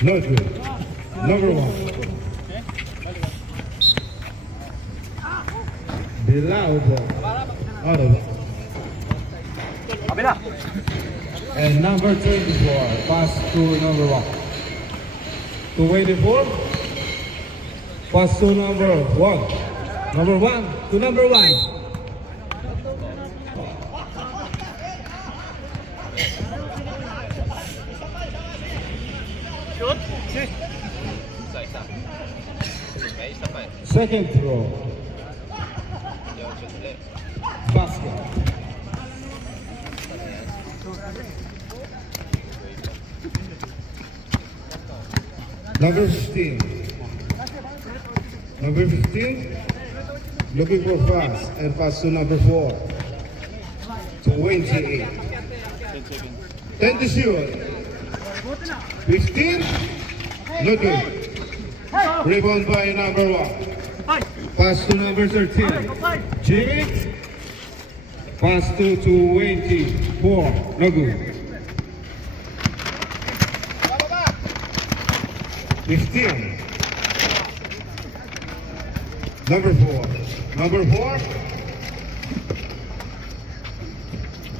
Not good. Number 1. Bilao ball. Out of it. And number 24. Pass to number 1. 24. Pass to number 1. Number 1 to number 1. Second throw. Basket. Number 15. Number 15. Looking for pass and pass to number 4. 28. 10 to shoot. 15. No good. Rebound by number 1. Pass to number 13. Jimmy. Pass to 24. No good. 15. Number 4. Number 4.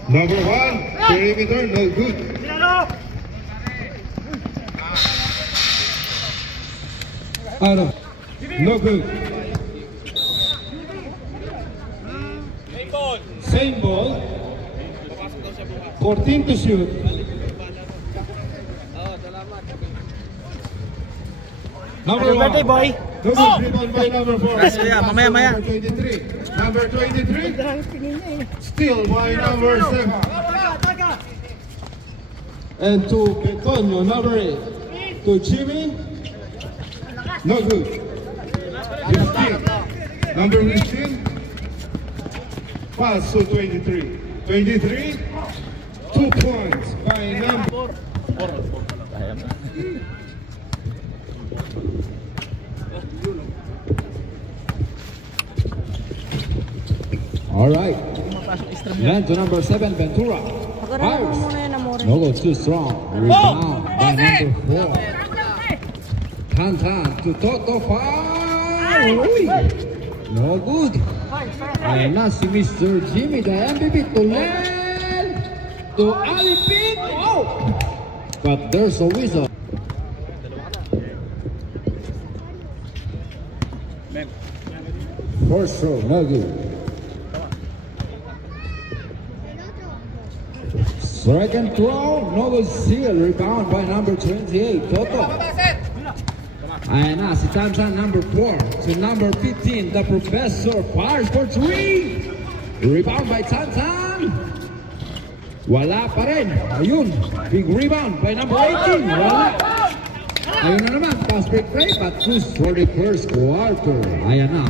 Number 1. Perimeter. No good. Out of. No good. Same ball. 14 to shoot. Number 1. boy. Rebound by number 4. Mamaya. Number 23. Number 23. Still by number 7. And to Betonio, number 8. To Jimmy. No good. 15. Number 15. Pass to 23. 23. 2 points by number. All right. Then to number 7, Ventura. Fires. No go too strong. Rebound by number 4. Tantan to Toto. Fire. No good. And now si Mr. Jimmy, the MVP to Len. To Alipin. Oh! But there's a whistle. First throw, no good. Second throw, no good seal. Rebound by number 28, Toto. And now si Tantan, number 4 to number 15. The professor fires for 3. Rebound by Tantan. Wala pa rin. Ayun. Big rebound by number 18. Wala. Ayun na naman. Fast break play, but just for the first quarter. Ayan na.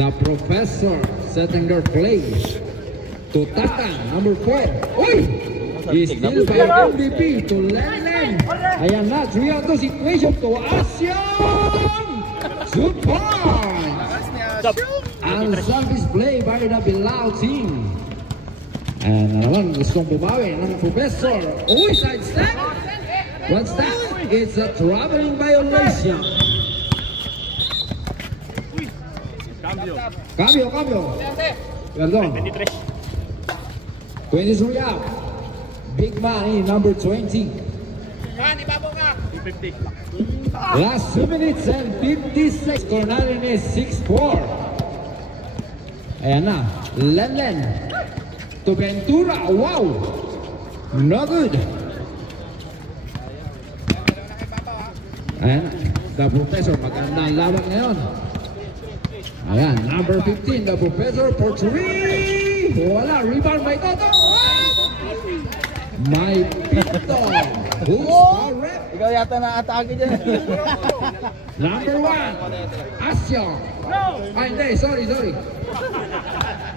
The professor setting their place. To Tantan, number 4. Uy! He's still by MVP to Len. Ayan na. 3-2 situation to Asyong. Shoot points. And some display by the Bilao team. And naman gustong bumawi ng professor. Uy, side step. What's that? It's a traveling violation. Cambio. Perdón. 23 out. Big man in number 20. Last 2 minutes and 56. Cornalin is 6-4. Ayan na. Len. To Ventura. Wow. No good. Ayan. The professor. Magandang laban ngayon. Ayan. Number 15. The professor for 3. Wala. Rebound by Toto. My Pito. Who's correct? Ikaw yata na-atake dyan. Number 1. Asyong. Ay, hindi. Sorry.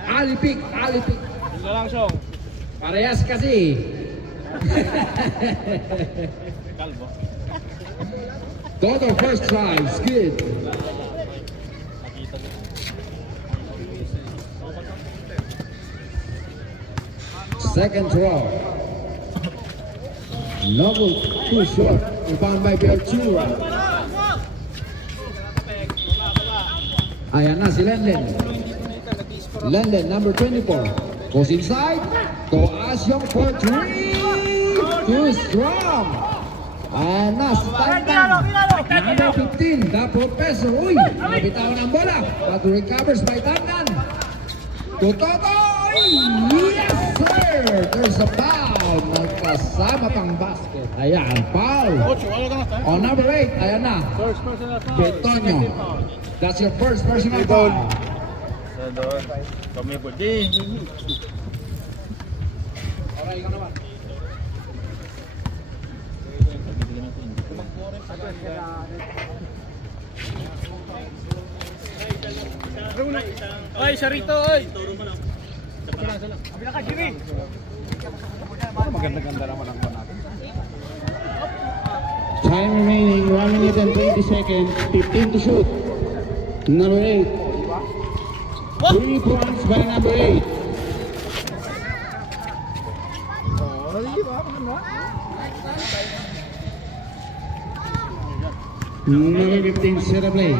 Alipik. Lang siyong. Parehas kasi. Kalbo. Toto first try. It's good. Second throw. No good. Too short. rebound by Bertura. Ayan na si Lenden. Lenden, number 24. Goes inside. Toas Young for 3. Too strong. Ayan na si Tantan. Number 15, the Professor. Uy, nabitawan ang bola. But recovers by Tantan. To Toto. Yes, sir! There's a foul. Nagkasama pang basket. Ayan, foul. On number 8, ayan na. First personal foul. Betonyo. That's your first personal foul. So doon, kami po din. Alright, ikaw naman. Oy, Sarito, oy! Kabila ka, Jimmy! Maganda-ganda naman ang natin. Time remaining 1 minute and 20 seconds. 15 to shoot. Number 8. 3 points by number 8. Number 15 set a play.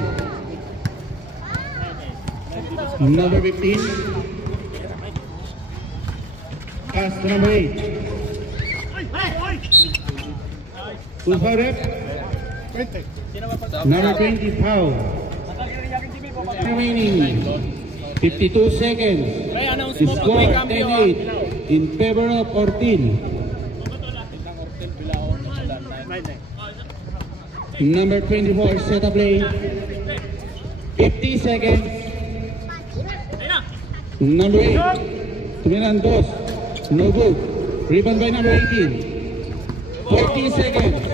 Number 15. Pass to number 8. Who's foul rep? Number 20 foul. Remaining 52 seconds. Score 10-8 in favor of Ortil. Number 24 set a play. 50 seconds. Number 8. Tuminan dos. No good. Rebound by number 18. 40 seconds.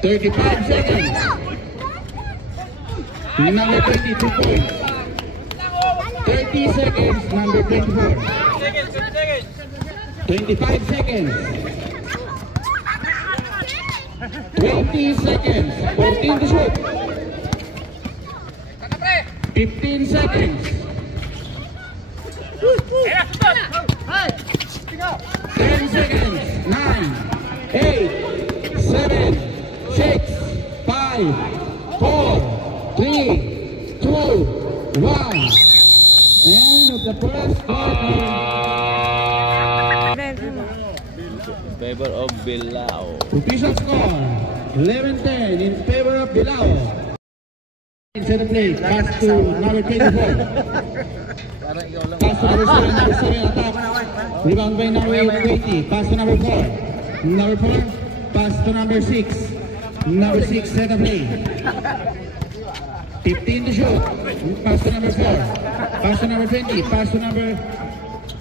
35 seconds. Number 22 points. 30 seconds. Number 24. 25 seconds. 20 seconds. 14 to shoot. 15 seconds. 10 seconds. 9, 8, 7, 6, 5, 4, 3, 2, 1. End of the first quarter. In favor of Bilao. Official score 11-10 in favor of Bilao. Set a play. Pass to number 24. Pass to number 7. Number 7 attack. Rebound by number 20. Pass to number 4. Number 4. Pass to number 6. Number 6 set a play. 15 to shoot. Pass to number 4. Pass to number 20. Pass to number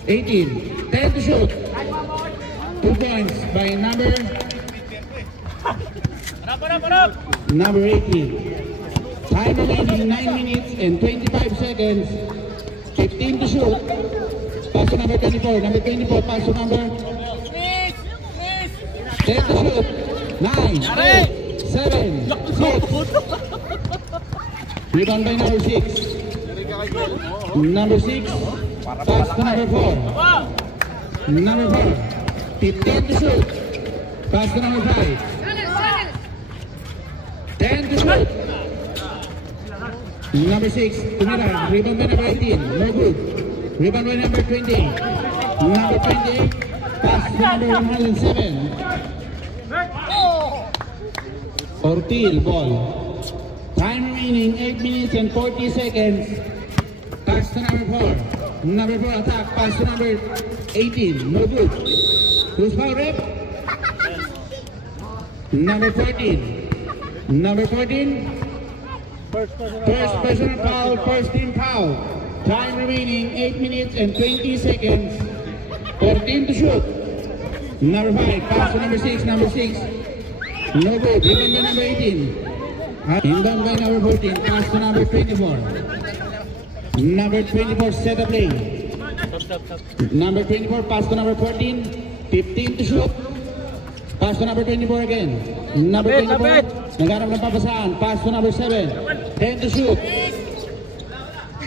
18. 10 to shoot. 2 points by number 18. Time remaining 9 minutes and 25 seconds. 15 to shoot. Pass to number 24. Number 24 pass to number 10 to shoot. 9, 8, 7, 6. Rebound by number 6. Number 6 pass to number 4. Number 4. 15 to shoot. Pass to number 5. 10 to shoot. Number 6, tumira. Rebound by number 18. No good. Rebound by number 20. Number 28. Pass to number 107. Ortil ball. Time remaining 8 minutes and 40 seconds. Pass to number 4. Number 4 attack. Pass to number 18. No good. Who's foul rep? Number 14. Number 14. First personal foul, first team foul. Time remaining 8 minutes and 20 seconds. 14 to shoot. Number 5, pass to number 6, number 6. No good, rebound by number 18. Inbound by number 14, pass to number 24. Number 24, set a play. Number 24, pass to number 14. 15 to shoot. Pass to number 24 again. Number 24, nagharap ng papasaan. Pass to number 7. 10 to shoot.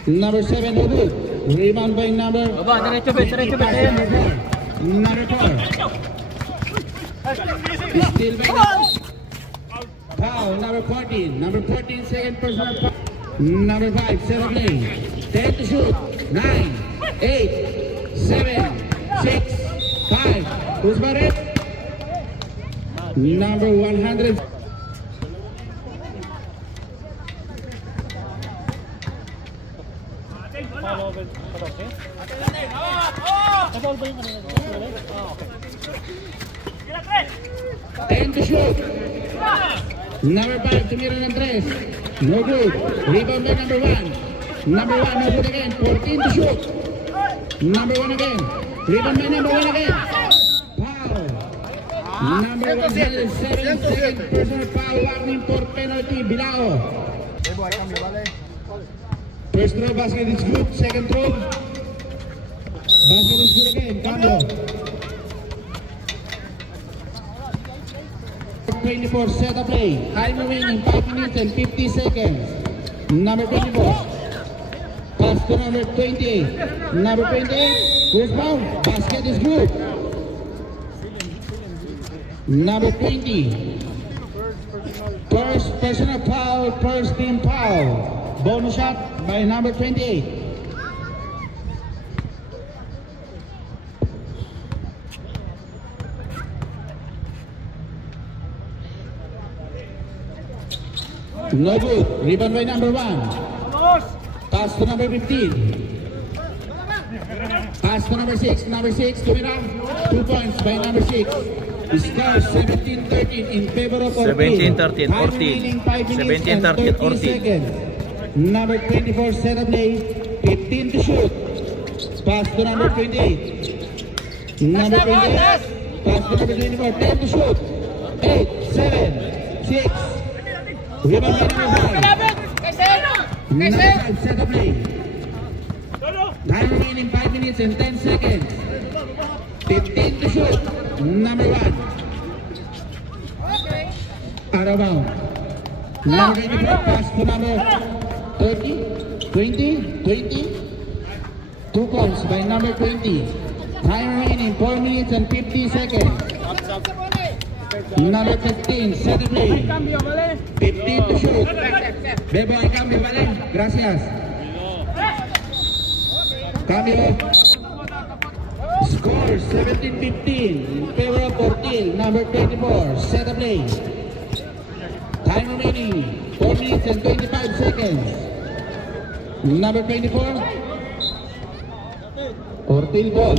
Number 7, no good. Rebound by number... Diretso bet. Number 4. Still by foul, number 14. Number 14, second personal foul. Number 5, set of play. 10 to shoot. 9, 8, 7, 6, 5. Who's got it? Number 100. Ten to shoot. Number 5, tumira ng 3. No good. Rebound by number 1. Number 1, no good again. 14 to shoot. Number 1 again. Rebound by number 1 again. Foul. Number 107, second personal foul. Warning for penalty. Bilao. First throw basket is good. Second throw basket is good again. Cambio. 24 set of play. Time remaining 5 minutes and 50 seconds. Number 24. Pass to number 28. Number 28. Who's foul? Basket is good. Number 20. First personal foul. First team foul. Bonus shot by number 28. No good. Rebound by number 1. Pass to number 15. Pass to number 6. Number 6, tumira. 2 points by number 6. Score 17-13 in favor of Ortiz. 17-13, Ortiz. 17-13, Ortiz. Number 24, set of play. 15 to shoot. Pass to number 28. Number 28. Pass to number 24. 10 to shoot. 8, 7, 6. Rebound by number 5. Number 5, set of play. Time remaining 5 minutes and 10 seconds. 15 to shoot. Number 1. Out of bounds. Number 24, pass to number 30, 20, 20. 2 points by number 20. Time remaining 4 minutes and 50 seconds. Number 15, set of play. 15 to shoot. Bebo, ay cambio, vale? Gracias. Cambio. Score 17-15 in favor of Ortiz. Number 24, set of play. Time remaining 4 minutes and 25 seconds. Number 24, Ortiz ball.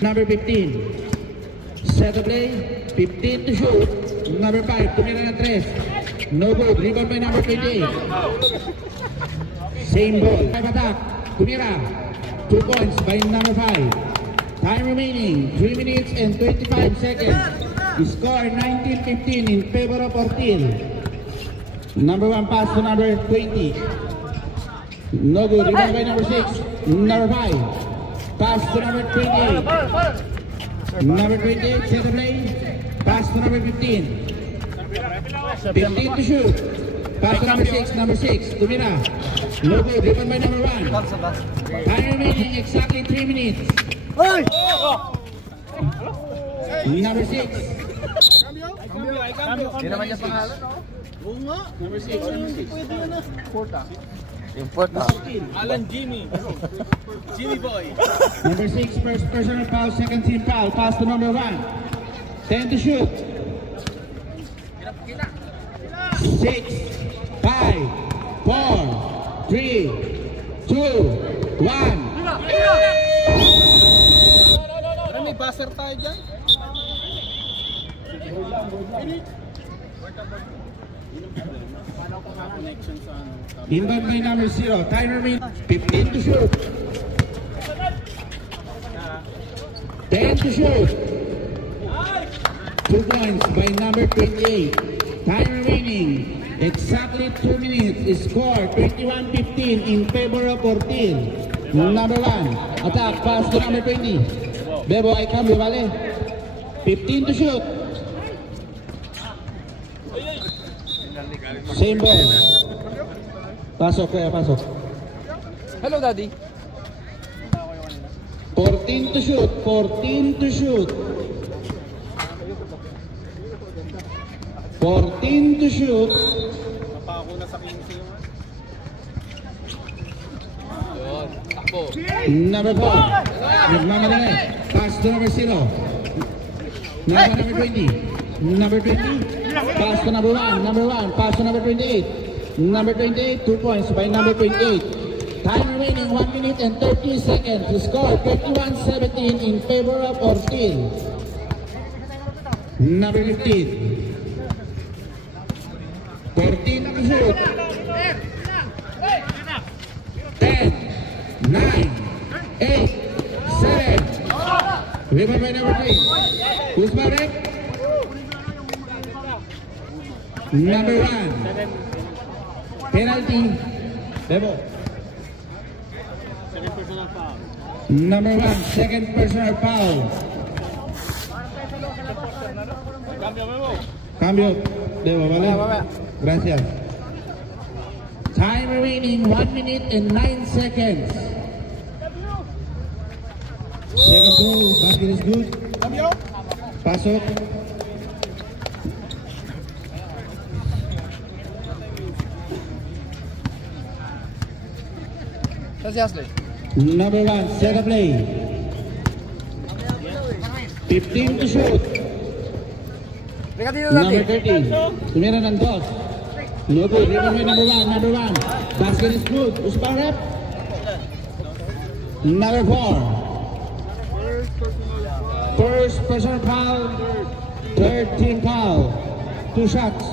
Number 15, set of play. 15 to shoot. Number 5, tumira ng 3. No good. Rebound by number 28. Same ball. 5 attack. Tumira. 2 points by number 5. Time remaining 3 minutes and 25 seconds. Score 19-15 in favor of Ortiz. Number 1 pass to number 20. No good. Rebound by number 6. Number 5. Pass to number 28. Number 28, set of play. Pass to number 15. 15 to shoot. Pass to number 6. Number 6. Tumira. No good. Rebound by number 1. Time remaining exactly 3 minutes. Number 6. Hindi naman niya pangalan, no? Number 6. Number 6. Import, ha? Alan Jimmy. Jimmy boy. Number 6, first personal foul, second team foul. Pass to number 1. 10 to shoot. 6, 5, 4, 3, 2, 1. May buzzer tayo dyan. Inbound by number 0. Time remain 15 to shoot. 10 to shoot. 2 points by number 28. Time remaining exactly 2 minutes. Score 21-15 in favor of Ortiz. Number 1. Attack. Pass to number 20. Bebo, ay cambio, vale? 15 to shoot. Same ball. Pasok, kaya pasok. Hello, Daddy. 14 to shoot. 14 to shoot. 14 to shoot. Napako na sa 15 yung Yun, takbo. Number 4. Nagmamadali. Pass to number 0. Number 20. Number 20. Pass to number 1. Number 1. Pass to number 28. Number 28. 2 points by number 28. Time remaining 1 minute and 30 seconds. The score 31-17 in favor of Ortiz. Number 15. 14 to shoot. 10, 9, 8, 7. Rebound by number 3. Who's back? Number 1. Penalty. Bebo. Number 1. Second personal foul. Cambio. Bebo, vale. Gracias. Time remaining 1 minute and 9 seconds. Second goal, basket is good. Pasok. Number 1, set a play. 15 to shoot. Number 13. Tumira ng dos. No good. Number 1. Number 1. Basket is good. Usparep. Number 4. First personal foul. Third team foul. 2 shots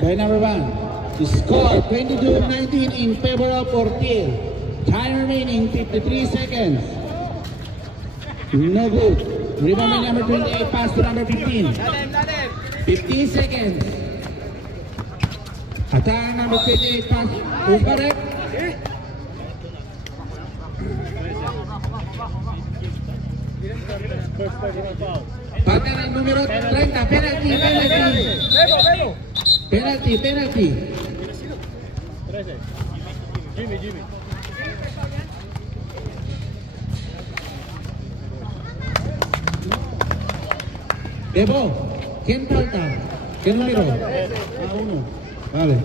by number 1. The score 22-19 in favor of Ortiz. Time remaining 53 seconds. No good. Rebound by number 28. Pass to number 15. 15 seconds. Attack number 28 pass. Who's correct? Partner ang numero 30. Penalty. Penalty. Jimmy. Bebo, ¿quién falta? ¿Qué número? A1. Vale.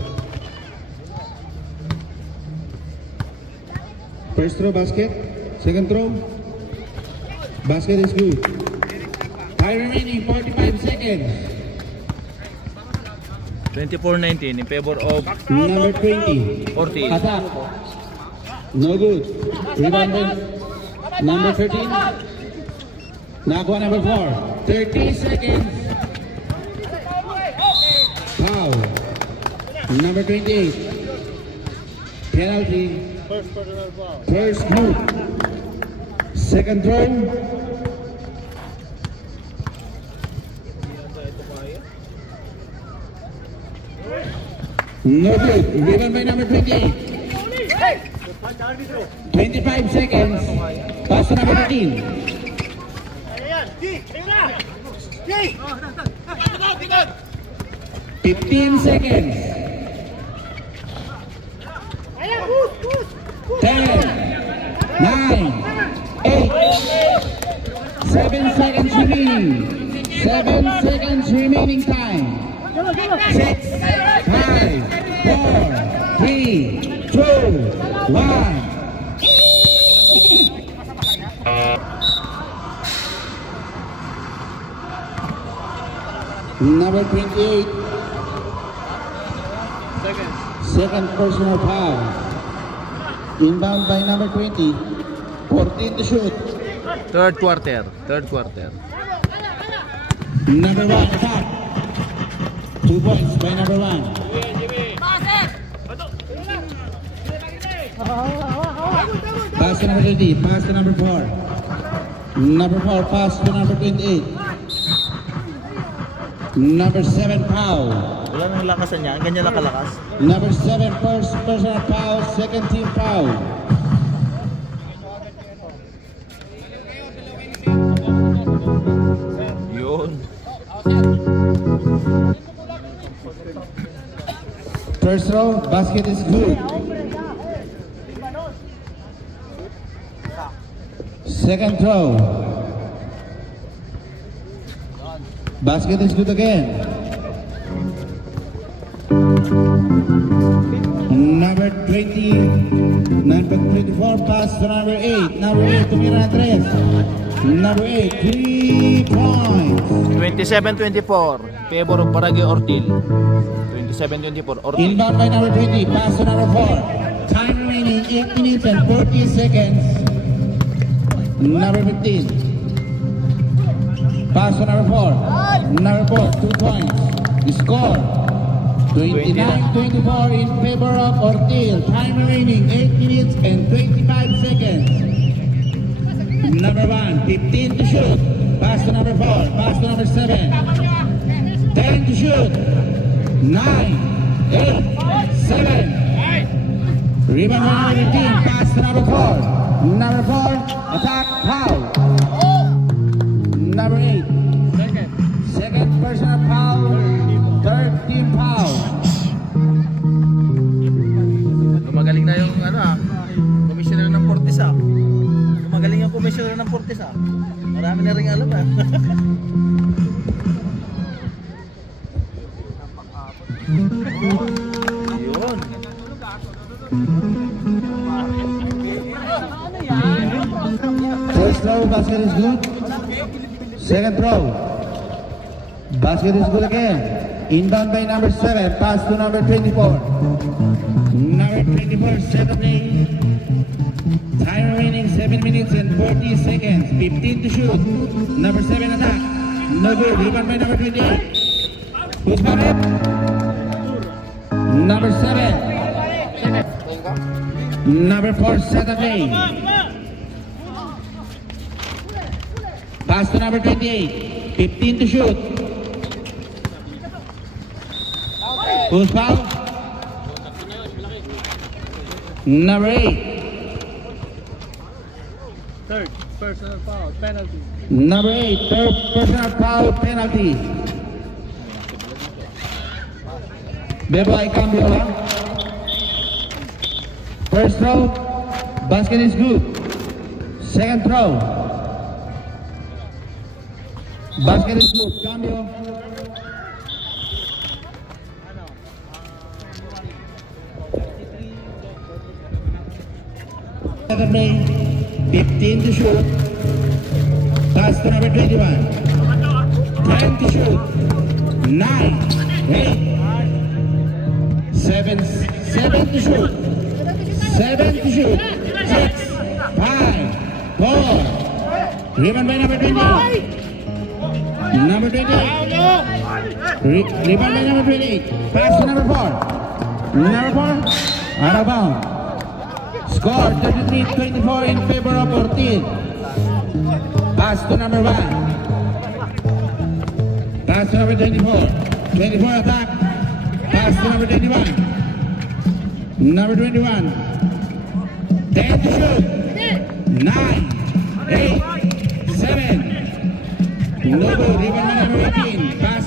First throw basket. Second throw. Basket is good. Time remaining 45 seconds. 24-19 in favor of Number 20. Ortiz. Attack. No good. Rebound by number 13. Nakuha number 4. 30 seconds. Foul. Number 28. Penalty. First move. Second throw. No good. Rebound by number 28. 25 seconds. Pass to number 13. 15 seconds. 10, 9, 8, 7 seconds remaining. 7 seconds remaining time. 6, 5, 4, 3, 2, 1. Number 28. Second personal foul. Inbound by number 20. 14 to shoot. Third quarter. Number 1 attack. 2 points by number 1. Pass to number 30. Pass to number 4. Number 4 pass to number 28. Number 7 foul. Wala nang lakasan niya. Ganyan lang kalakas. Number 7 first personal foul. Second team foul. Yun. First row, basket is good. Second throw. Basket is good again. Number 20, number 24 pass to number 8. Number 8 tumira na 3. Number 8, 3 points. 27-24. Favor of Barangay Ortil. 27-24. Ortil. Inbound by number 20, pass to number 4. Time remaining 8 minutes and 40 seconds. Number 15. Pass to number 4. Number 4, 2 points. Score 29-24 in favor of Ortil. Time remaining 8 minutes and 25 seconds. Number 1, 15 to shoot. Pass to number 4. Pass to number 7. 10 to shoot. 9, 8, 7. Rebound by number 15. Pass to number 4. Number 4, attack, foul. Number 8. Second personal foul. Third team foul. Magaling na yung commissioner ng Fortis Magaling yung commissioner ng Fortis Marami na rin alam Yun. First throw, basket is good. Second throw. Basket is good again. Inbound by number 7. Pass to number 24. Number 24, second lane. Time remaining 7 minutes and 40 seconds. 15 to shoot. Number 7 attack. No good. Rebound by number 28. Who's got it? Number 7. Number 4, second lane. Pass to number 28. 15 to shoot. Who's foul? Number 8. Third personal foul, penalty. Number 8, third personal foul penalty. Beboy cambio. First throw, basket is good. Second throw, basket is good. Cambio. Second lane, 15 to shoot. Pass to number 21. 10 to shoot. 9, 8, 7 to shoot. 7 to shoot. 6, 5, 4. Rebound by number 20. Number 28. Rebound by number 28. Pass to number 4. Number 4. Out of bounds. Score 33-24 in favor of Ortil. Pass to number 1. Pass to number 24. 24 attack. Pass to number 21. Number 21. 10 to shoot. 9, 8, 7. No good. Rebound by number 18. Pass.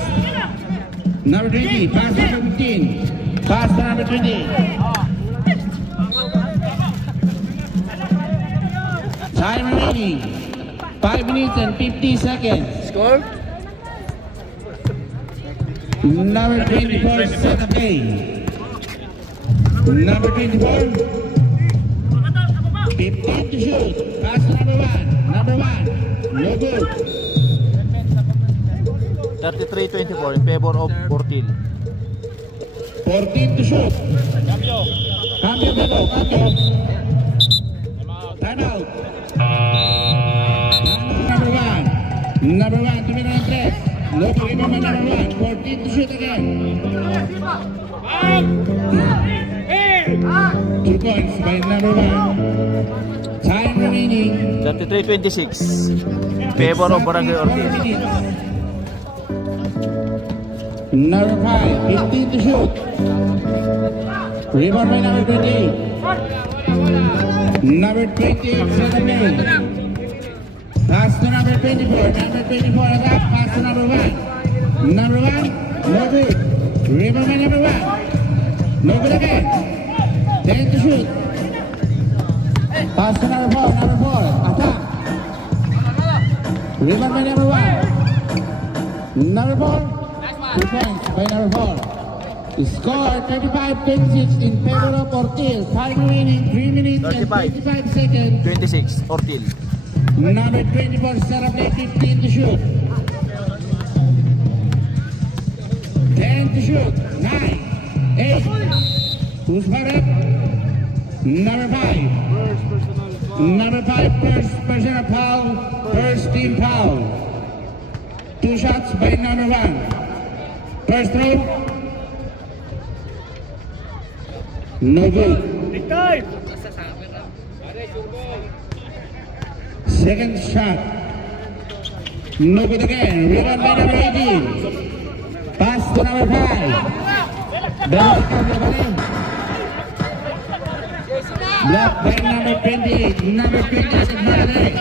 Number 20. Pass to number 15. Pass to number 20. Time remaining 5 minutes and 50 seconds. Score? Number 24, set up A. Number 24, 15 to shoot. Pass to number 1. Number 1, no good. 33-24 in favor of Ortil. 14 to shoot. Cambio, Bebo, cambio. Time out. Number 1. Number 1, tumira ng 3. Local rebound by number 1. 14 to shoot again. 2 points by number 1. Time remaining 33-26 favor of Barangay Ortil. Number 5, 15 to shoot. Rebound by number 28. Number 28, second lane. Pass to number 24. Number 24 attack. Pass to number 1. Number 1, no good. Rebound by number 1. No good again. 10 to shoot. Pass to number 4. Number 4, attack. Rebound by number 1. Number 4. 2 points by number 4. Score 35-26 in favor of Ortiz. Time remaining 3 minutes 35. and 25 seconds. 26, Ortil. Number 24, Sarah Play, 15 to shoot. 10 to shoot. 9, 8. Who's up? Number 5. Number 5, first personal foul. First team foul. 2 shots by number 1. First throw. No good. Second shot. No good again. Rebound by number 18. Pass to number 5. Block by number 28. Number 28 is Maraday.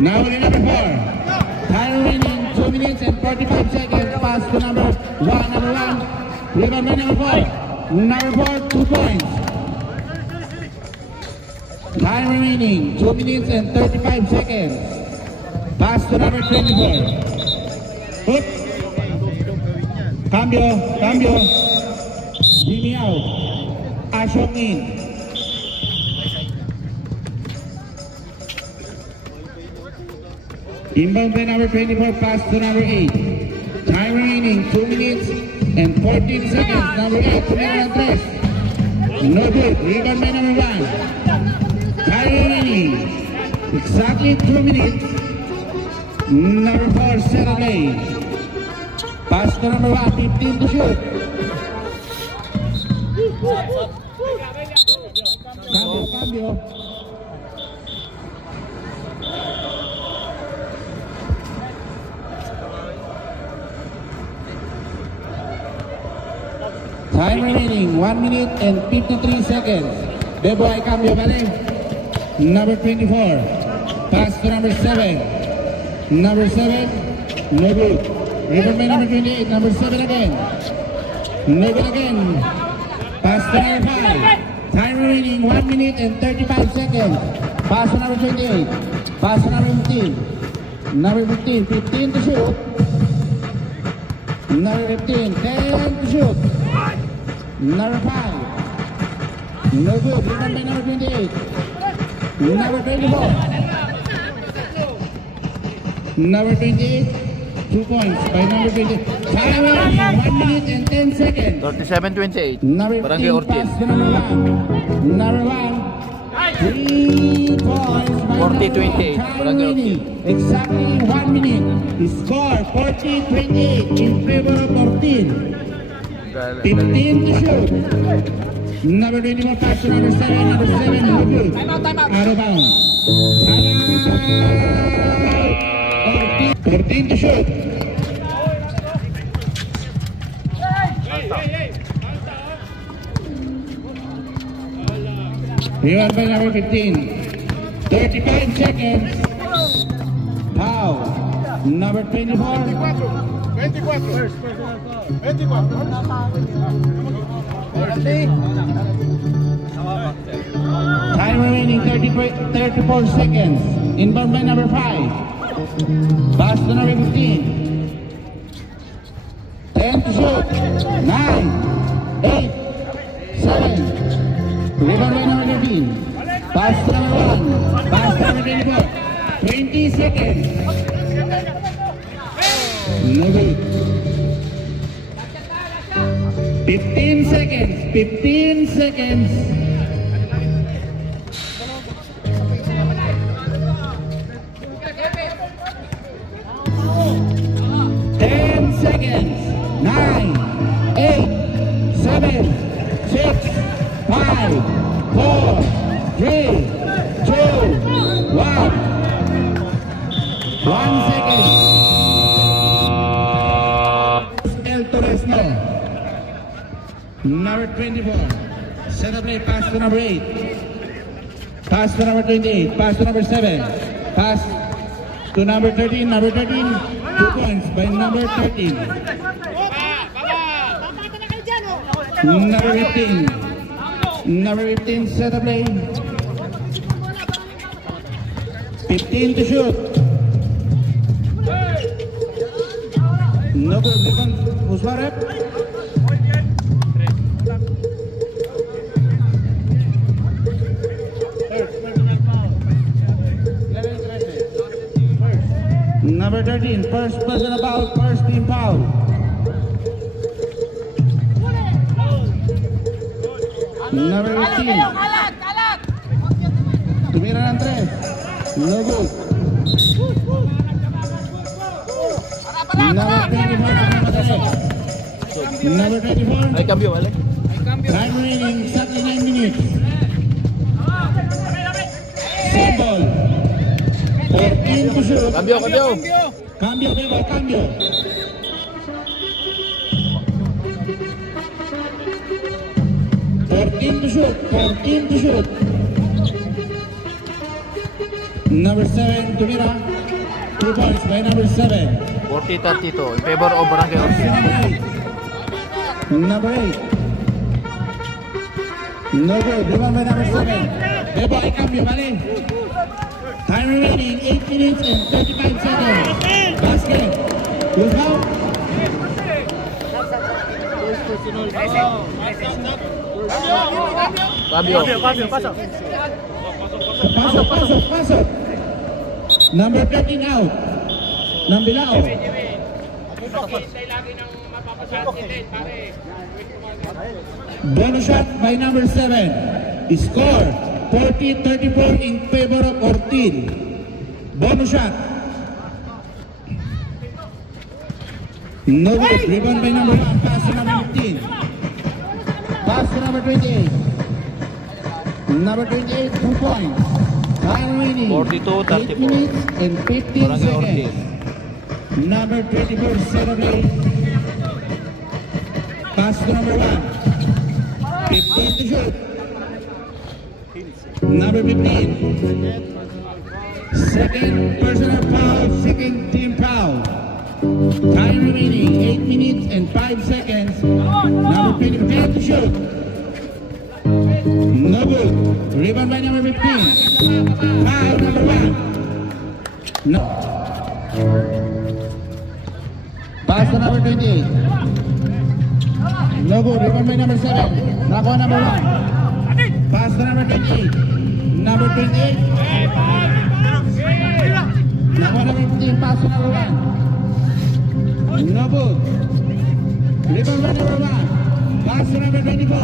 Now with number 4. Time remaining 2 minutes and 45 seconds. Pass to number 1. Number 1. Rebound by number 4. Number 4, 2 points. Time remaining 2 minutes and 35 seconds. Pass to number 24. Hook. Cambio. Jimmy out. Ashok in. Inbound by number 24, pass to number 8. Time remaining 2 minutes and 14 seconds. Number 8, Tumira Andres. No good. Rebound by number 1. Time remaining exactly 2 minutes. Number 4, Sarah Play. Pass to number 1, 15 to shoot. Cambio. Time remaining 1 minute and 53 seconds. Beboy cambio balik. Number 24. Pass to number 7. Number 7. No good. Rebound by number 28. Number 7 again. No good again. Pass to number 5. Time remaining 1 minute and 35 seconds. Pass to number 28. Pass to number 15. Number 15. 15 to shoot. Number 15. 10 to shoot. Number 5. No good. Rebound by number 28. Number 24. Number 28. 2 points by number 28. Time 1 minute and 10 seconds. 37-28. Number Barangay 15. Ortiz. Pass to number 1. Number 1. 3 points by 40-28. Time Barangay remaining exactly 1 minute. Score 40-28 in favor of Ortiz. 15 to shoot. Number 24 pass to number 7. Number 7 no good. Out of bounds. Ortiz. 14 to shoot. Rebound by number 15. 35 seconds. Foul. Number 24. 24. 24. Time remaining 34 seconds. Inbound by number 5. Pass to number 15. 10 to shoot. 9, 8, 7. Rebound by number 13. Pass to number 1. Pass to number 24. 20 seconds. No good. 15 seconds. 15 seconds. 10 seconds. 9, 8, 7, 6, 5, 4, 3, 2, 1. 1 second. El Torresno. Number 24. Set up play. Pass to number 8. Pass to number 28. Pass to number 7. Pass to number 13. Number 13. 2 points by number 13. Number 15. Number 15. Set up play. 15 to shoot. No good. Ribbon. Who's what rep? Number 13, first personal foul, first team foul. Number 18. Tumira ng 3. No good. Number 24. Number 24. Ay, cambio, wala. Time remaining, 39 minutes. Same ball. 14 to shoot. Cambio. Cambio, Bebo, cambio. 14 to shoot. 14 to shoot. Number 7, Tumira. 2 points by number 7. 40-32 in favor of Barangay Ortiz. Number 8. No good. Rebound by number 7. Bebo, ay cambio, mali. Time remaining 8 minutes and 35 seconds. Basket. Look out. Cambio. Pasok. Number 13 out. Nambilao. Bonus shot by number 7. Score 40-34 in favor of Ortiz. Bonus shot. No good. Rebound by number 1. Pass to number 15. Pass to number 28. Number 28, 2 points. Time remaining 42-34. 8 minutes and 15 Barangay Ortiz. seconds. Number 24, celebrate. Pass to number 1. 15 to shoot. Number 15. Second personal foul, second team foul. Time remaining 8 minutes and 5 seconds. Number 15 to shoot. No good. Rebound by number 15. Foul number 1. No. Pass to number 28. No good. Rebound by number 7. Nakuha number 1. Pass to number 28. Number 28. Nakuha number 15. Pass to number 1. No good. Rebound by number 1. Pass to number 24.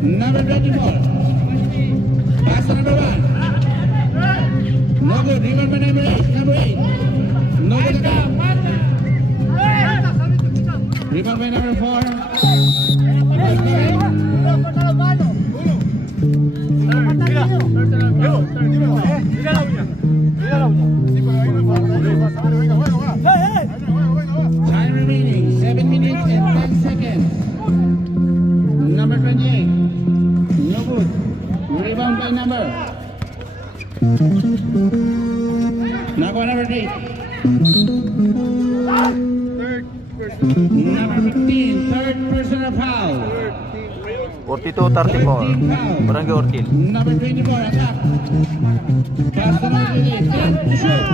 Number 24. Pass to number 1. No good. Rebound by number 8. Number 8. No good again. Rebound by number 4. Time remaining 7 minutes and 10 seconds. Number 28. No good. Rebound by number. Nakuha number 8. Number 15, third personal foul. 42-34 Barangay Ortiz. Number 24, attack. Pass to number 28. To shoot.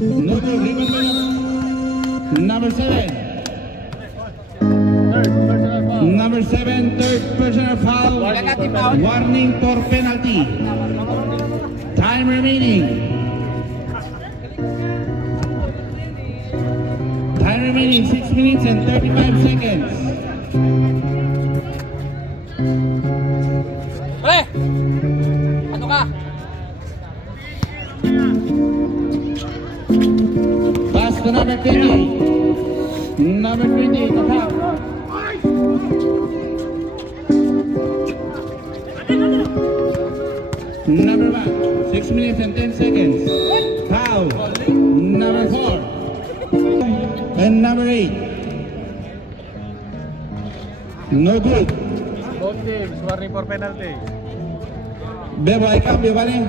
No good. Rebound by number 7. Number 7, third personal foul. Warning for penalty. Time remaining. Time remaining 6 minutes and 35 seconds. Pre! Ano ka? Pass to number 20. Number 20, attack. Number 1, 6 minutes and 10 seconds. Foul. Number 4. And number 8. No good. Both teams warning for penalty. Bebo, ay cambio, vale?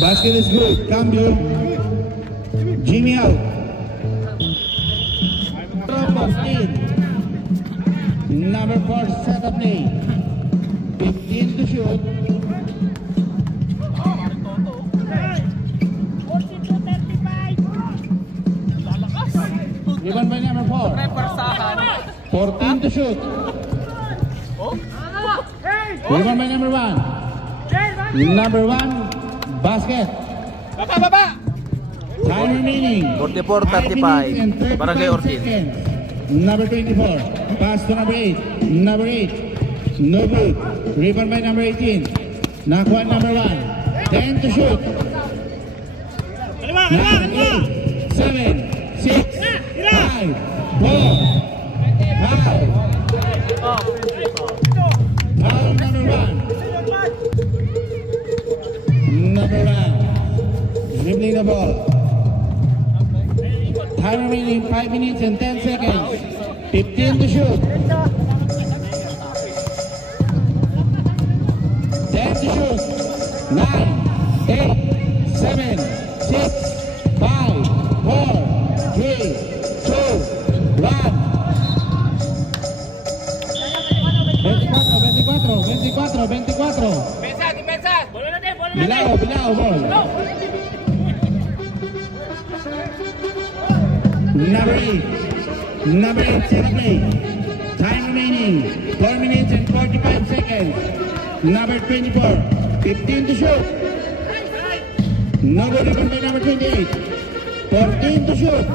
Basket is good. Cambio. Jimmy out. Number 4, set up play. 15 to shoot. Rebound by number 4. 14 to shoot. Rebound by number 1. Number 1, basket. Baba! Time remaining. 44-35. Barangay Ortiz. Number 24. Pass to number 8. Number 8. No good. Rebound by number 18. Nakuha number 1. 10 to shoot. 9, 8, 7, 6, 5, 4, 5. Foul number 1. Number 1. Dribbling the ball. Time remaining 5 minutes and 10 seconds. 15 to shoot. 10 to shoot. 9, 8, 7, 6, 5, 4, 3, 2, 1. 24. Depensa! Bola natin! Bilao, ball. Number 8, set up play. Time remaining 4 minutes and 45 seconds. Number 24, 15 to shoot. No good, rebound by number 28. 14 to shoot.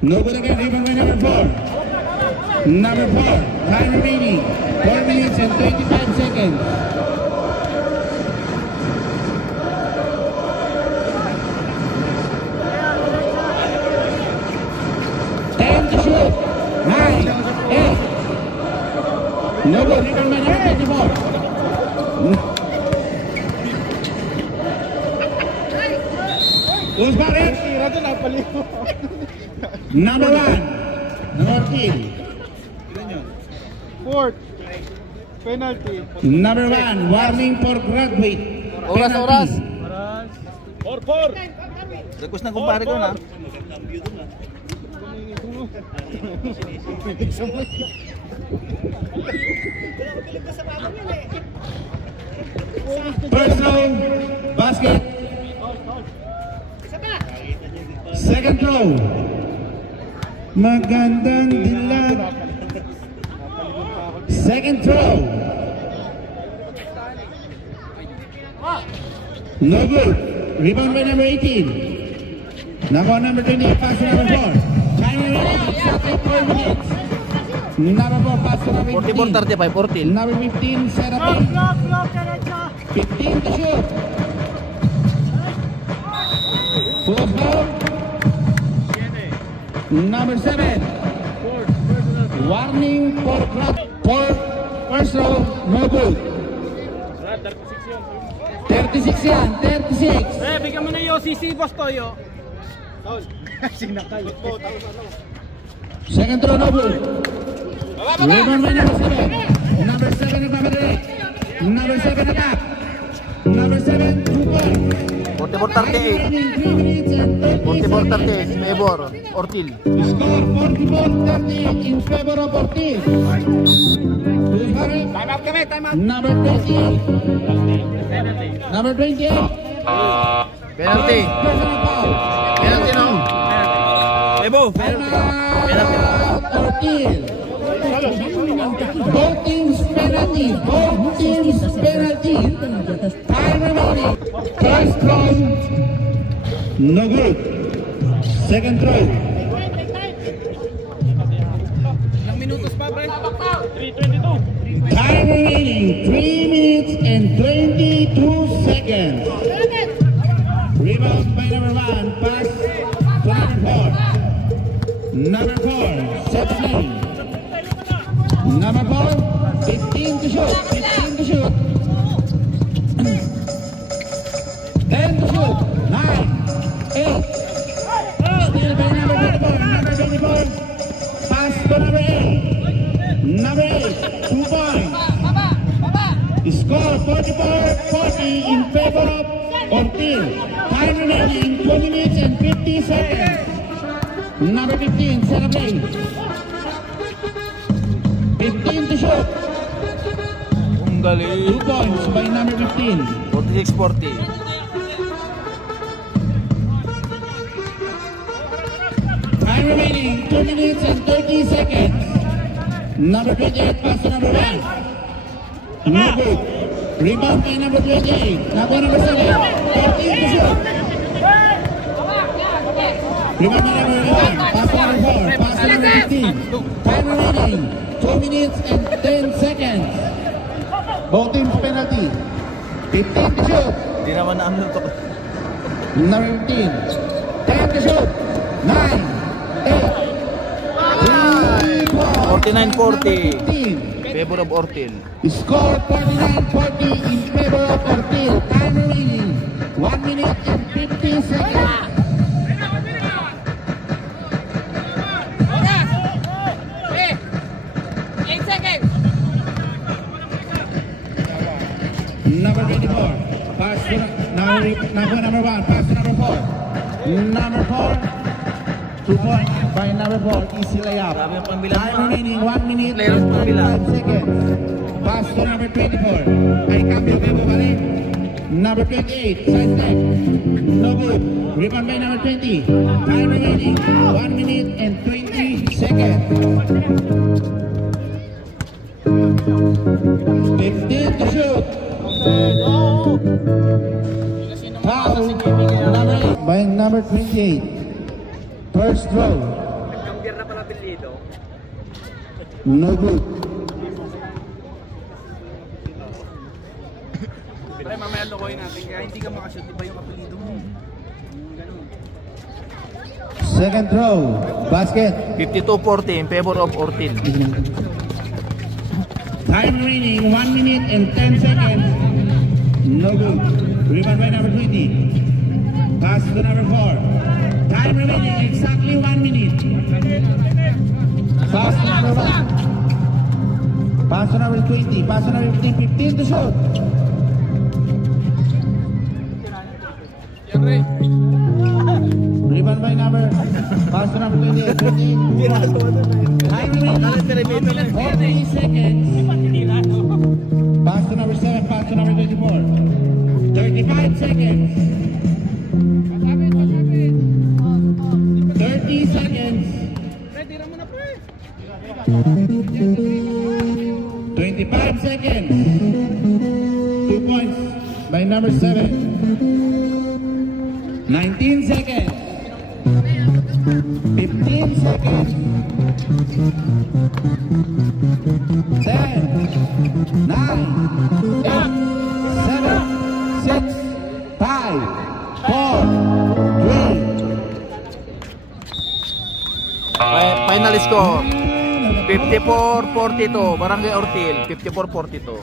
No good again, rebound by number 4. Number 4, time remaining 4 minutes and 25 seconds. Shoot. 9, 8. No good. Rebound by number 24. Who's got it? Number 1. North Hill. Fourth. Penalty. Number 1. Warning for graduate. Oras. Four. Request ng kumpare ko na. First throw, basket. Second throw. Magandang dilag. Second throw. No good. Rebound by number 18. Nakuha number 28, pass to number 4. Time remaining 4 minutes. Number 4, pass to number 15. 44-35, 14. Number 15, set up. 15 to shoot. Full foul. Number 7. Warning for first row, no good. 36 yan, 36. Bigyan mo na yung OCC, Boss Toyo. Sinakal. Second throw, no good. Rebound by number 7. Number 7 nagmamadali. Number 7 attack. Number 7, 2 points. 44-38. 44-38, favor, Ortil. Score 44-38 in favor of Ortiz. Time out kami, time out! Number 28. Number 28. Penalty. Personal foul. Penalty no. Ebo. Penalty. Ortiz. Both teams penalty. Time remaining. First throw, no good. Second throw. Ilang minutos pa, pre? 3:22. Time remaining 3 minutes and 22 seconds. Rebound by number 1. Pass to number 4. Number 4, set play. Number 4, 15 to shoot. 10 to shoot. 9, 8. Still by number 24. Number 24. Pass to number 8. Number 8, 2 points. Score 44-40 in favor of Ortiz. Time remaining 20 minutes and 50 seconds. Number 15, set a play. Ang galing. 2 points by number 15. 46-40. Time remaining 2 minutes and 30 seconds. Number 28 pass to number 1. No good. Rebound by number 28. Now go number 7. 14 to shoot. Rebound by number 1. Pass to number 4. Pass to number 15. Time remaining 2 minutes and 10 seconds. Both teams penalty. 15 to shoot. Hindi naman na ano to. Number 15. 10 to shoot. 9, 8, 49-40. 15. Favor of Ortil. Score 49-40 in favor of Ortil. Time remaining 1 minute and 50 seconds. Hey, 8 seconds. Number 24. Pass to number 1. Pass to number 4. Number 4. 2 points by number 4. Easy layup. Grabe yung pambilang Time pa. remaining 1 minute Players and pambilang. 5 seconds. Pass to number 24. Ay cambio balik. Number 28. Side step. No good. Rebound by number 20. Time remaining 1 minute and 20 seconds. 15 to shoot. Foul number 8 by number 28. First throw. No good. Pre, mamaya lokohin natin. Kaya hindi ka makashoot. Iba yung apelido mo. Ganun. Second throw. Basket. 52-40 in favor of Ortil. Time remaining 1 minute and 10 seconds. No good. Rebound by number 20. Pass to number 4. Time remaining exactly 1 minute. Pass to number 1. Pass to number 20. Pass to number 15. 15 to shoot. Rebound by number. Pass to number 28. 28. Time remaining 40 seconds. Pass to number 7. Pass to number 24. 35 seconds. 30 seconds. 25 seconds. 2 points by number 7. 19 seconds. 15 seconds. 10, 9, 8, 7, 6, 5, 4, 3. Final score 54-42. Barangay Ortil 54-42.